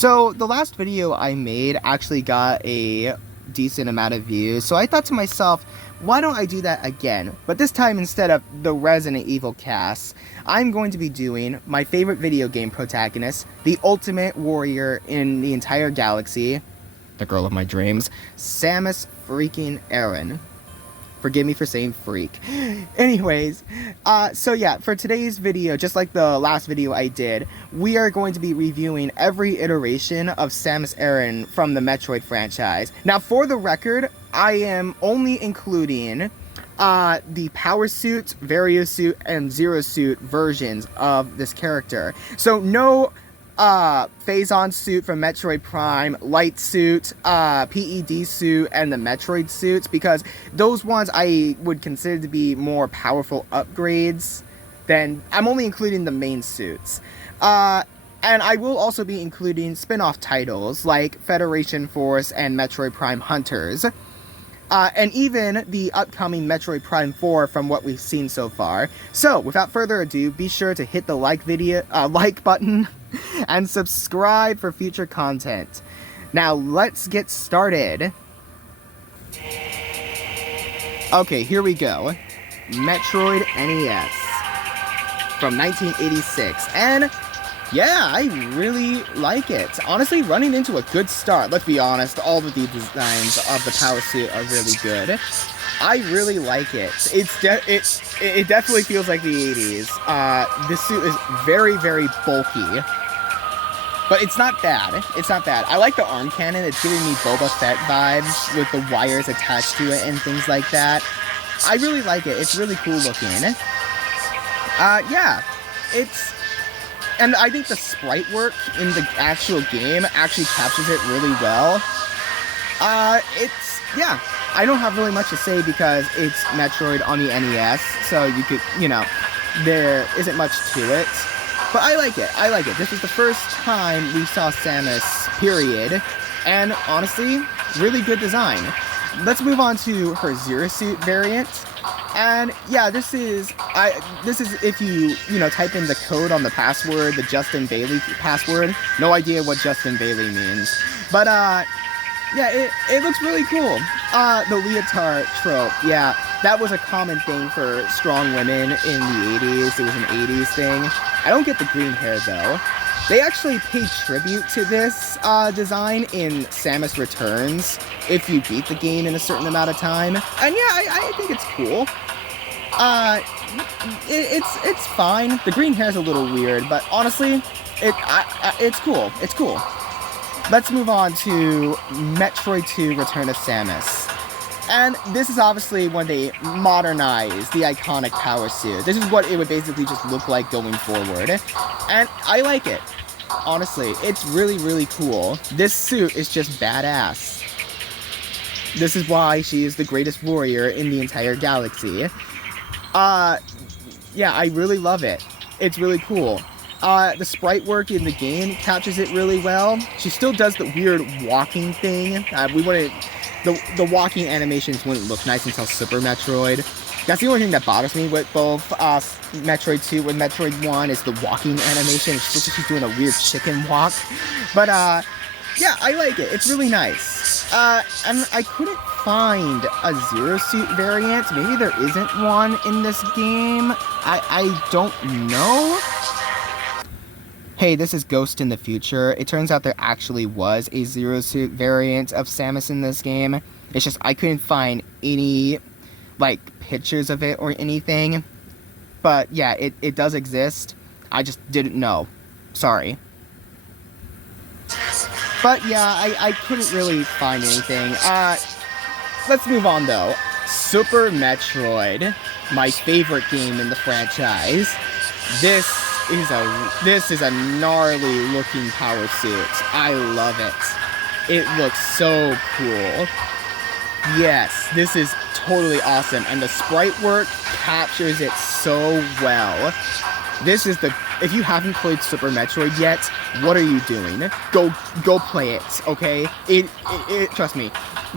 So the last video I made actually got a decent amount of views, so I thought to myself, why don't I do that again? But this time, instead of the Resident Evil cast, I'm going to be doing my favorite video game protagonist, the ultimate warrior in the entire galaxy, the girl of my dreams, Samus freaking Aran. Forgive me for saying freak. Anyways, so yeah, for today's video, just like the last video I did, we are going to be reviewing every iteration of Samus Aran from the Metroid franchise. Now, for the record, I am only including the Power Suit, Vario Suit, and Zero Suit versions of this character. So no Phazon suit from Metroid Prime, Light suit, PED suit, and the Metroid suits, because those ones I would consider to be more powerful upgrades than... I'm only including the main suits. And I will also be including spin-off titles like Federation Force and Metroid Prime Hunters. And even the upcoming Metroid Prime 4 from what we've seen so far. So, without further ado, be sure to hit the like button and subscribe for future content. Now, let's get started. Okay, here we go. Metroid NES from 1986. And yeah, I really like it. Honestly, running into a good start. Let's be honest, all of the designs of the power suit are really good. I really like it. It definitely feels like the 80s. This suit is very, very bulky. But it's not bad. It's not bad. I like the arm cannon. It's giving me Boba Fett vibes with the wires attached to it and things like that. I really like it. It's really cool looking. Yeah. And I think the sprite work in the actual game actually captures it really well. Yeah, I don't have really much to say because it's Metroid on the NES, so you could, there isn't much to it. But I like it, This is the first time we saw Samus, period. And honestly, really good design. Let's move on to her Zero Suit variant. And yeah, this is if you type in the code on the password, the Justin Bailey password. No idea what Justin Bailey means. But yeah, it looks really cool. The leotard trope, yeah, that was a common thing for strong women in the 80s. It was an 80s thing. I don't get the green hair though. They actually paid tribute to this design in Samus Returns if you beat the game in a certain amount of time. And yeah, I think it's cool. It's fine. The green hair is a little weird, but honestly, it's cool. It's cool. Let's move on to Metroid 2 Return of Samus. And this is obviously when they modernized the iconic power suit. This is what it would basically just look like going forward. And I like it. Honestly, it's really, really cool. This suit is just badass. This is why she is the greatest warrior in the entire galaxy. Yeah, I really love it. It's really cool. The sprite work in the game captures it really well. She still does the weird walking thing. The walking animations wouldn't look nice until Super Metroid. That's the only thing that bothers me with both Metroid 2 and Metroid 1 is the walking animation. It looks like she's doing a weird chicken walk. But yeah, I like it. It's really nice. And I couldn't find a Zero Suit variant. Maybe there isn't one in this game. I don't know. Hey, this is Ghost in the Future. It turns out there actually was a Zero Suit variant of Samus in this game. It's just I couldn't find any, pictures of it or anything. But yeah, it does exist. I just didn't know. Sorry. But yeah, I couldn't really find anything. Let's move on though. Super Metroid, my favorite game in the franchise. This is a gnarly looking power suit. I love it. It looks so cool. Yes, this is totally awesome. And the sprite work captures it so well. This is if you haven't played Super Metroid yet, what are you doing? Go play it, okay? Trust me,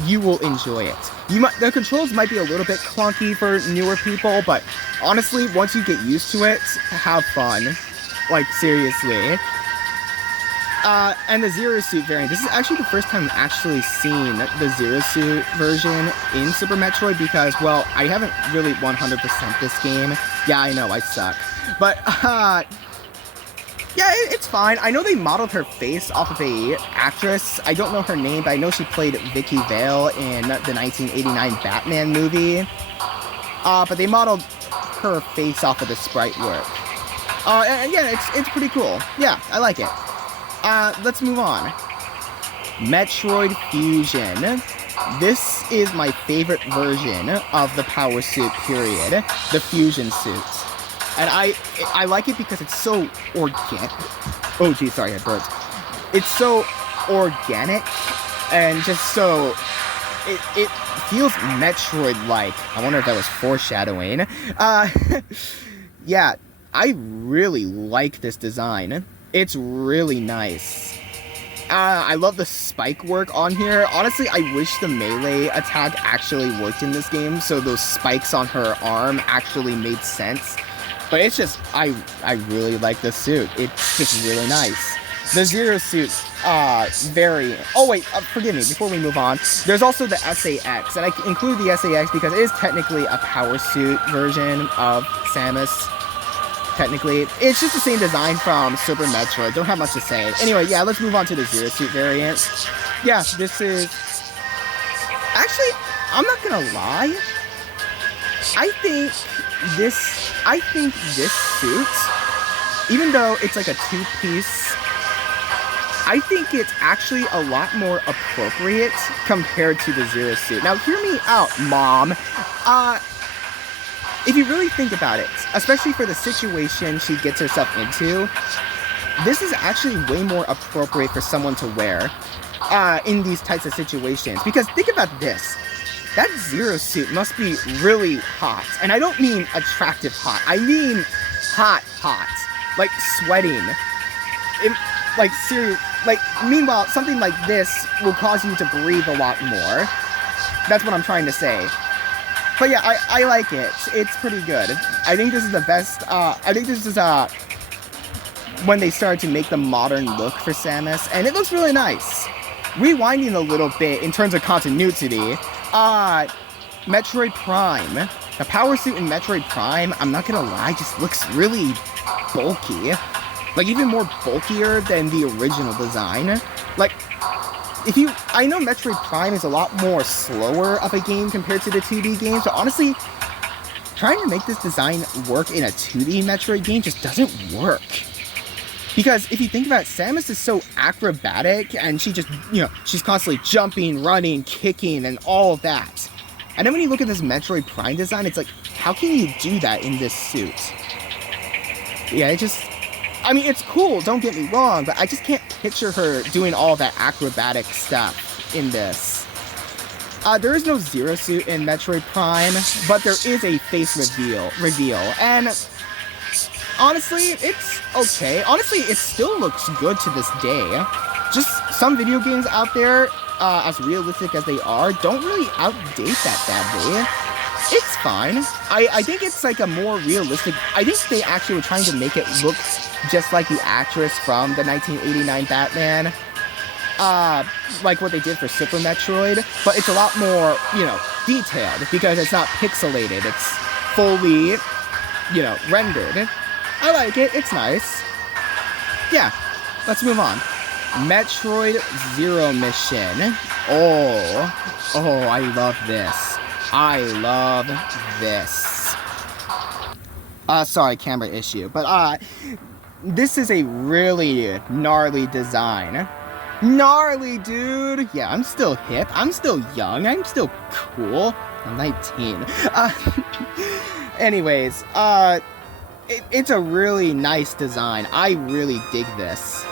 you will enjoy it. The controls might be a little bit clunky for newer people, but honestly, once you get used to it, have fun. Seriously. And the Zero Suit variant. This is actually the first time I've actually seen the Zero Suit version in Super Metroid because, well, I haven't really 100% this game. Yeah, I know, I suck. But, yeah, it's fine. I know they modeled her face off of a actress. I don't know her name, but I know she played Vicky Vale in the 1989 Batman movie. But they modeled her face off of the sprite work. And yeah, it's pretty cool. Yeah, I like it. Let's move on. Metroid Fusion. This is my favorite version of the Power Suit period, the Fusion suit. And I like it because it's so organic. Oh, geez, sorry, I burped. It's so organic and just so... It feels Metroid-like. I wonder if that was foreshadowing. Yeah, I really like this design. It's really nice. I love the spike work on here. Honestly, I wish the melee attack actually worked in this game, so those spikes on her arm actually made sense. But it's just, I really like this suit. It's just really nice. The Zero Suit variant. Oh wait, forgive me, before we move on, there's also the SAX, and I include the SAX because it is technically a Power Suit version of Samus. Technically, it's just the same design from Super Metroid. Don't have much to say. Anyway, yeah, let's move on to the Zero Suit variant. Yeah, this is... Actually, I'm not gonna lie. I think this suit, even though it's like a two-piece, I think it's actually a lot more appropriate compared to the Zero Suit. Now, hear me out, Mom. If you really think about it, especially for the situation she gets herself into, this is actually way more appropriate for someone to wear in these types of situations. Because think about this. That Zero Suit must be really hot. And I don't mean attractive hot. I mean hot. Like sweating. Meanwhile, something like this will cause you to breathe a lot more. That's what I'm trying to say. But yeah, I like it. It's pretty good. I think this is the best, I think this is, when they started to make the modern look for Samus, and it looks really nice. Rewinding a little bit in terms of continuity, Metroid Prime. The Power Suit in Metroid Prime, I'm not gonna lie, just looks really bulky. Like, even more bulkier than the original design. Like, I know Metroid Prime is a lot more slower of a game compared to the 2D games, but honestly, trying to make this design work in a 2D Metroid game just doesn't work. Because if you think about it, Samus is so acrobatic, and she just, she's constantly jumping, running, kicking, and all of that. And then when you look at this Metroid Prime design, it's like, how can you do that in this suit? Yeah, it's cool, don't get me wrong, but I just can't picture her doing all that acrobatic stuff in this. There is no Zero Suit in Metroid Prime, but there is a face reveal, and honestly, it's okay. Honestly, it still looks good to this day. Just some video games out there, as realistic as they are, don't really outdate that badly. It's fine. I think it's like a more realistic... I think they actually were trying to make it look just like the actress from the 1989 Batman. Like what they did for Super Metroid. But it's a lot more, detailed. Because it's not pixelated. It's fully, rendered. I like it. It's nice. Yeah. Let's move on. Metroid Zero Mission. Oh, I love this. I love this. Sorry, camera issue. But, this is a really gnarly design. Gnarly, dude! Yeah, I'm still hip. I'm still young. I'm still cool. I'm 19. Anyways, it's a really nice design. I really dig this.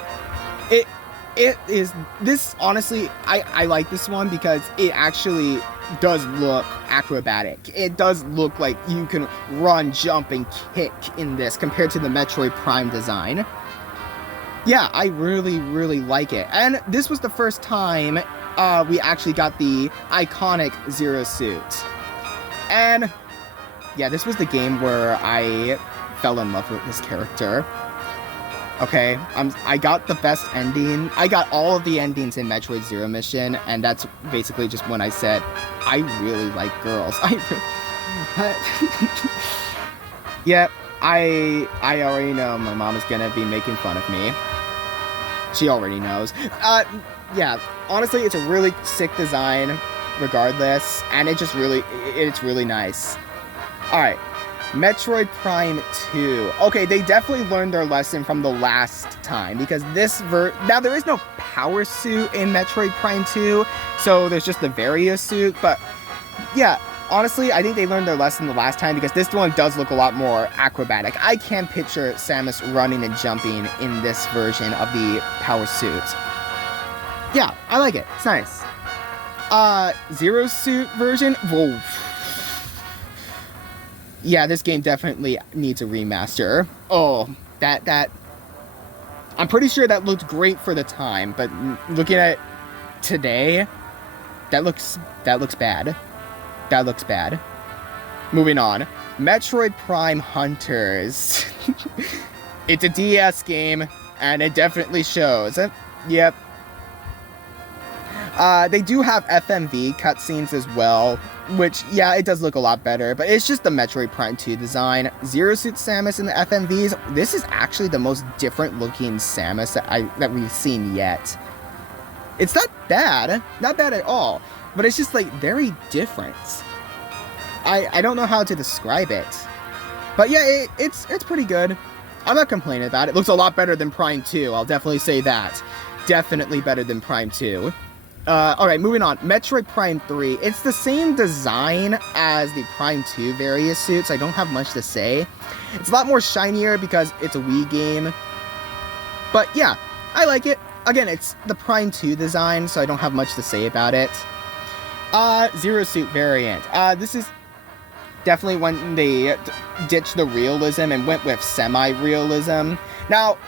It is, this, honestly, I like this one because it actually does look acrobatic. It does look like you can run, jump, and kick in this compared to the Metroid Prime design. Yeah, I really, really like it. And this was the first time we actually got the iconic Zero Suit. And yeah, this was the game where I fell in love with this character. Okay, I got the best ending. I got all of the endings in Metroid Zero Mission, and that's basically just when I said, I really like girls. Yeah, I already know my mom is gonna be making fun of me. She already knows. Yeah, honestly, it's a really sick design, regardless, and it's really nice. Alright, Metroid Prime 2. Okay, they definitely learned their lesson from the last time, because now there is no power suit in Metroid Prime 2, so there's just the Varia suit, but yeah, honestly, I think they learned their lesson the last time, because this one does look a lot more acrobatic. I can picture Samus running and jumping in this version of the power suit. Yeah, I like it. It's nice. Zero suit version? Whoa. Yeah, this game definitely needs a remaster. Oh, that... I'm pretty sure that looked great for the time, but looking at it today, that looks bad. That looks bad. Moving on. Metroid Prime Hunters. It's a DS game, and it definitely shows. Yep. They do have FMV cutscenes as well, which, yeah, it does look a lot better, but it's just the Metroid Prime 2 design. Zero Suit Samus in the FMVs, this is actually the most different looking Samus that we've seen yet. It's not bad at all, but it's just, like, very different. I don't know how to describe it, but yeah, it's pretty good. I'm not complaining about it. It looks a lot better than Prime 2, I'll definitely say that. Definitely better than Prime 2. Alright, moving on. Metroid Prime 3. It's the same design as the Prime 2 various suits. I don't have much to say. It's a lot more shinier because it's a Wii game. But yeah, I like it. Again, it's the Prime 2 design, so I don't have much to say about it. Zero Suit variant. This is definitely when they ditched the realism and went with semi-realism. Now,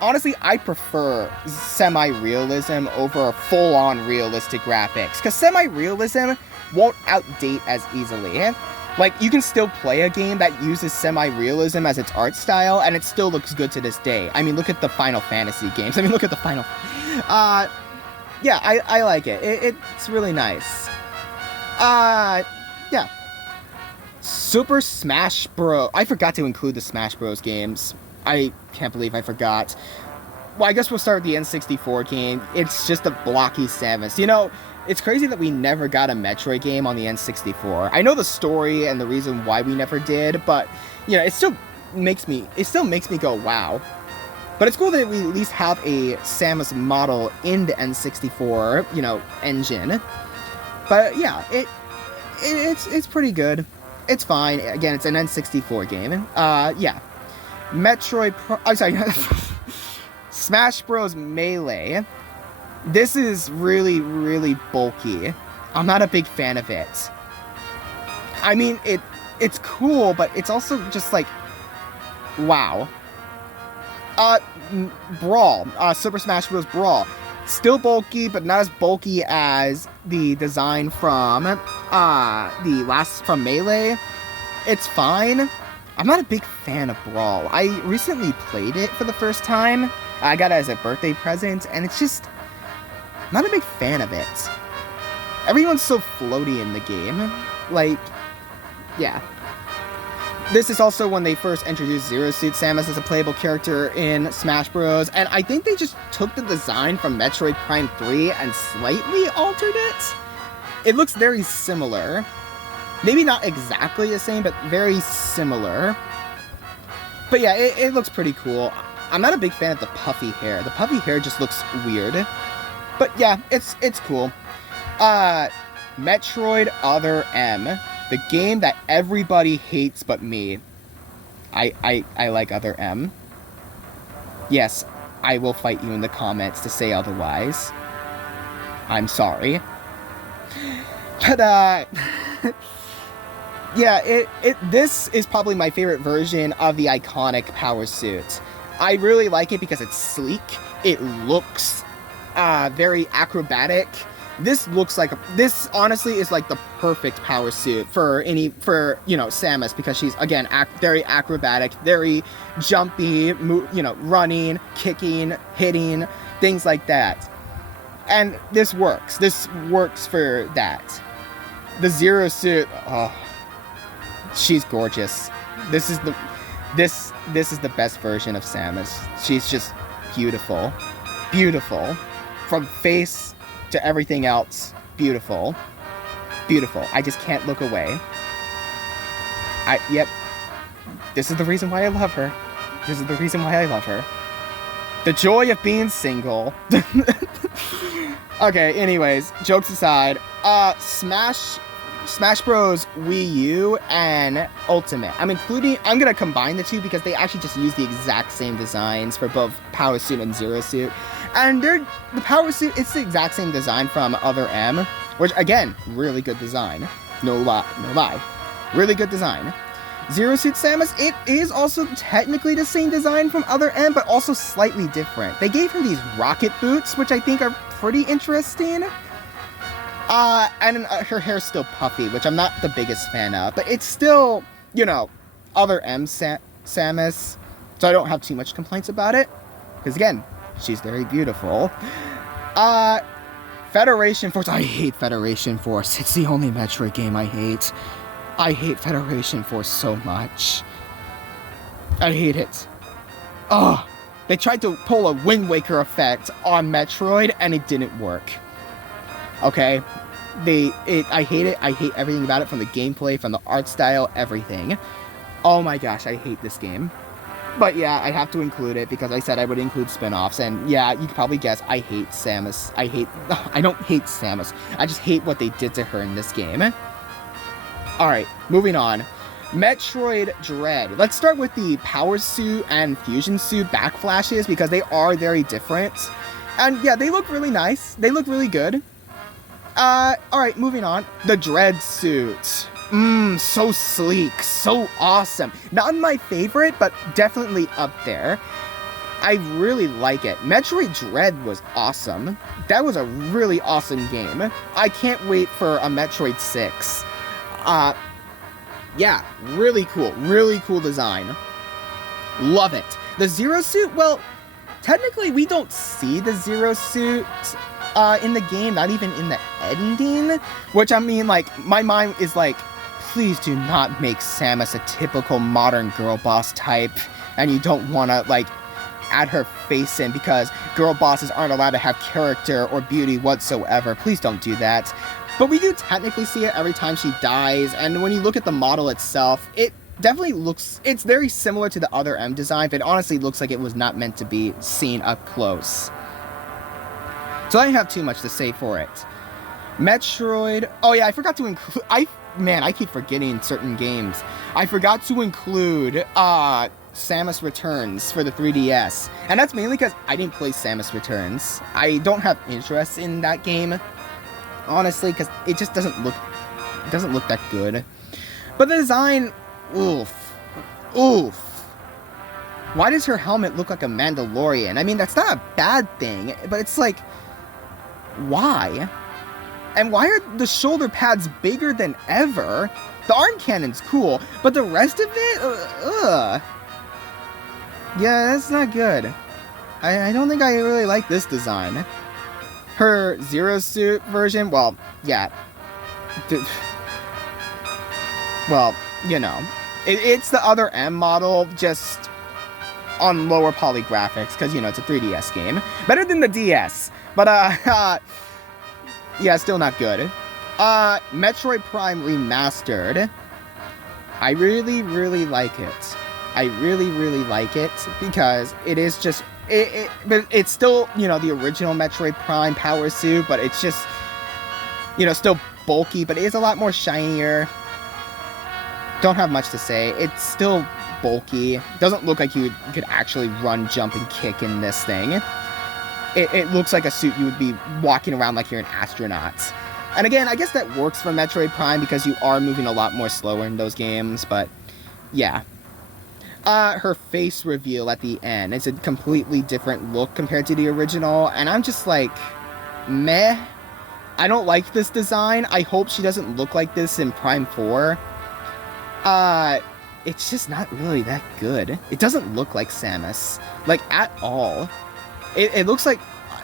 honestly, I prefer semi-realism over full-on realistic graphics, because semi-realism won't outdate as easily. Like, you can still play a game that uses semi-realism as its art style, and it still looks good to this day. I mean, look at the Final Fantasy games. I mean, look at the Final... yeah, I like it. It's really nice. Yeah. Super Smash Bros. I forgot to include the Smash Bros. Games. I can't believe I forgot. Well, I guess we'll start with the N64 game. It's just a blocky Samus. You know, it's crazy that we never got a Metroid game on the N64. I know the story and the reason why we never did, but, you know, it still makes me go, wow. But it's cool that we at least have a Samus model in the N64, you know, engine. But, yeah, it's pretty good. It's fine. Again, it's an N64 game. Yeah. I'm sorry, Smash Bros. Melee. This is really, really bulky. I'm not a big fan of it. I mean, it's cool, but it's also just like, wow. Brawl. Super Smash Bros. Brawl. Still bulky, but not as bulky as the design from Melee. It's fine. I'm not a big fan of Brawl. I recently played it for the first time. I got it as a birthday present, and it's just... I'm not a big fan of it. Everyone's so floaty in the game. Like, yeah. This is also when they first introduced Zero Suit Samus as a playable character in Smash Bros. And I think they just took the design from Metroid Prime 3 and slightly altered it. It looks very similar. Maybe not exactly the same, but very similar. But yeah, it looks pretty cool. I'm not a big fan of the puffy hair. The puffy hair just looks weird. But yeah, it's cool. Metroid Other M. The game that everybody hates but me. I like Other M. Yes, I will fight you in the comments to say otherwise. I'm sorry. But, yeah, this is probably my favorite version of the iconic power suit. I really like it because it's sleek. It looks very acrobatic. This honestly is like the perfect power suit for Samus, because she's, again, very acrobatic, very jumpy, running, kicking, hitting, things like that. And this works. This works for that. The Zero suit, oh, she's gorgeous. This is the best version of Samus. She's just beautiful. Beautiful. From face to everything else, beautiful. Beautiful. I just can't look away. Yep. This is the reason why I love her. This is the reason why I love her. The joy of being single. Okay, anyways, jokes aside, Smash Bros. Wii U and Ultimate. I'm gonna combine the two because they actually just use the exact same designs for both Power Suit and Zero Suit. And the Power Suit, it's the exact same design from Other M, which, again, really good design. No lie. Really good design. Zero Suit Samus, it is also technically the same design from Other M, but also slightly different. They gave her these rocket boots, which I think are pretty interesting. And her hair's still puffy, which I'm not the biggest fan of, but it's still, Other M Samus, so I don't have too much complaints about it, because, again, she's very beautiful. Federation Force. I hate Federation Force. It's the only Metroid game I hate. I hate Federation Force so much. I hate it. Ugh. They tried to pull a Wind Waker effect on Metroid, and it didn't work. Okay? I hate it. I hate everything about it, from the gameplay, from the art style, everything. Oh my gosh, I hate this game. But yeah, I have to include it because I said I would include spin-offs, and yeah, you can probably guess I hate Samus. I don't hate Samus. I just hate what they did to her in this game. Alright, moving on. Metroid Dread. Let's start with the Power Suit and Fusion Suit backflashes because they are very different. And yeah, they look really nice. They look really good. Alright, moving on. The Dread Suit. So sleek, so awesome. Not my favorite, but definitely up there. I really like it. Metroid Dread was awesome. That was a really awesome game. I can't wait for a Metroid 6. Yeah, really cool design. Love it. The Zero Suit, well, technically we don't see the Zero Suit in the game, not even in the ending, which, I mean, like, my mind is like, please do not make Samus a typical modern girl boss type, and you don't want to, like, add her face in because girl bosses aren't allowed to have character or beauty whatsoever. Please don't do that. But we do technically see it every time she dies, and when you look at the model itself, it definitely looks, it's very similar to the Other M design, but it honestly looks like it was not meant to be seen up close. So I don't have too much to say for it. Metroid, oh yeah, I forgot to include, I keep forgetting certain games. I forgot to include, Samus Returns for the 3DS, and that's mainly because I didn't play Samus Returns. I don't have interest in that game, honestly, because it just doesn't look that good. But the design, oof. Why does her helmet look like a Mandalorian? I mean, that's not a bad thing, but it's like, why? And why are the shoulder pads bigger than ever? The arm cannon's cool, but the rest of it, ugh. Yeah, that's not good. I don't think I really like this design. Her Zero Suit version, well, yeah. Well, it's the Other M model, just on lower poly graphics, because, it's a 3DS game. Better than the DS, but, yeah, still not good. Metroid Prime Remastered. I really, really like it. I really, really like it because it is just, but it's still, the original Metroid Prime Power Suit, but it's just, still bulky, but it is a lot more shinier. Don't have much to say. It's still bulky. Doesn't look like you could actually run, jump, and kick in this thing. It looks like a suit you would be walking around like you're an astronaut. And again, I guess that works for Metroid Prime because you are moving a lot more slower in those games, but yeah. Her face reveal at the end, it's a completely different look compared to the original, and I'm just like, meh. I don't like this design. I hope she doesn't look like this in Prime 4. It's just not really that good. It doesn't look like Samus, like, at all. It looks like,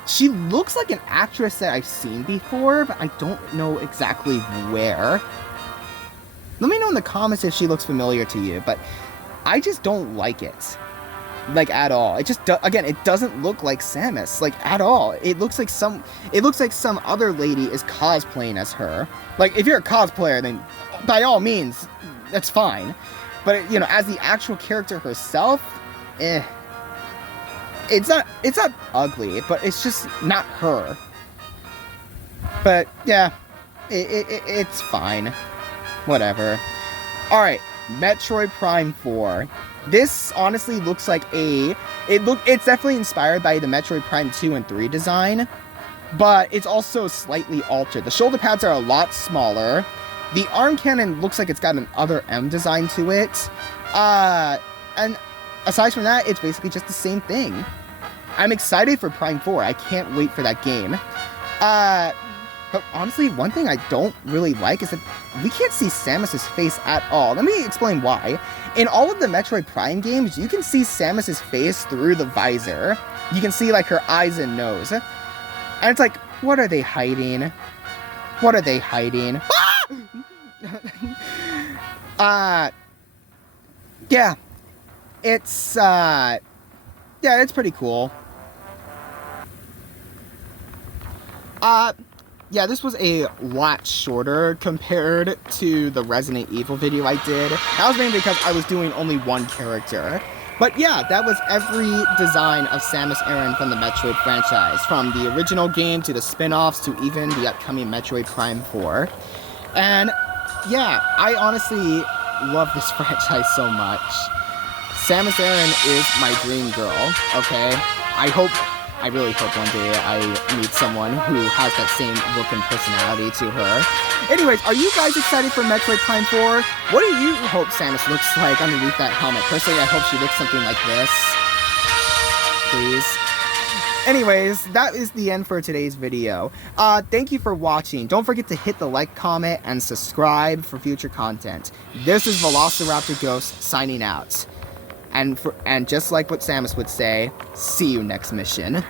she looks like an actress that I've seen before, but I don't know exactly where. Let me know in the comments if she looks familiar to you, but I just don't like it. Like, at all. It just, again, it doesn't look like Samus, like, at all. It looks like some other lady is cosplaying as her. Like, if you're a cosplayer, then by all means, that's fine. But, you know, as the actual character herself, it's not ugly, but it's just not her. But, yeah, it's fine. Whatever. Alright, Metroid Prime 4. This honestly looks like it's definitely inspired by the Metroid Prime 2 and 3 design, but it's also slightly altered. The shoulder pads are a lot smaller. The arm cannon looks like it's got an other M design to it. And aside from that, it's basically just the same thing. I'm excited for Prime 4. I can't wait for that game. But honestly, one thing I don't really like is that we can't see Samus's face at all. Let me explain why. In all of the Metroid Prime games, you can see Samus's face through the visor. You can see, like, her eyes and nose. And it's like, what are they hiding? What are they hiding? Yeah. It's, yeah, it's pretty cool. Yeah, this was a lot shorter compared to the Resident Evil video I did. That was mainly because I was doing only one character. But yeah, that was every design of Samus Aran from the Metroid franchise, from the original game to the spin-offs to even the upcoming Metroid Prime 4. And yeah, I honestly love this franchise so much. Samus Aran is my dream girl, okay? I really hope one day I meet someone who has that same look and personality to her. Anyways, are you guys excited for Metroid Prime 4? What do you hope Samus looks like underneath that helmet? Personally, I hope she looks something like this. Please. Anyways, that is the end for today's video. Thank you for watching. Don't forget to hit the like, comment, and subscribe for future content. This is Velociraptor Ghost signing out. And just like what Samus would say, see you next mission.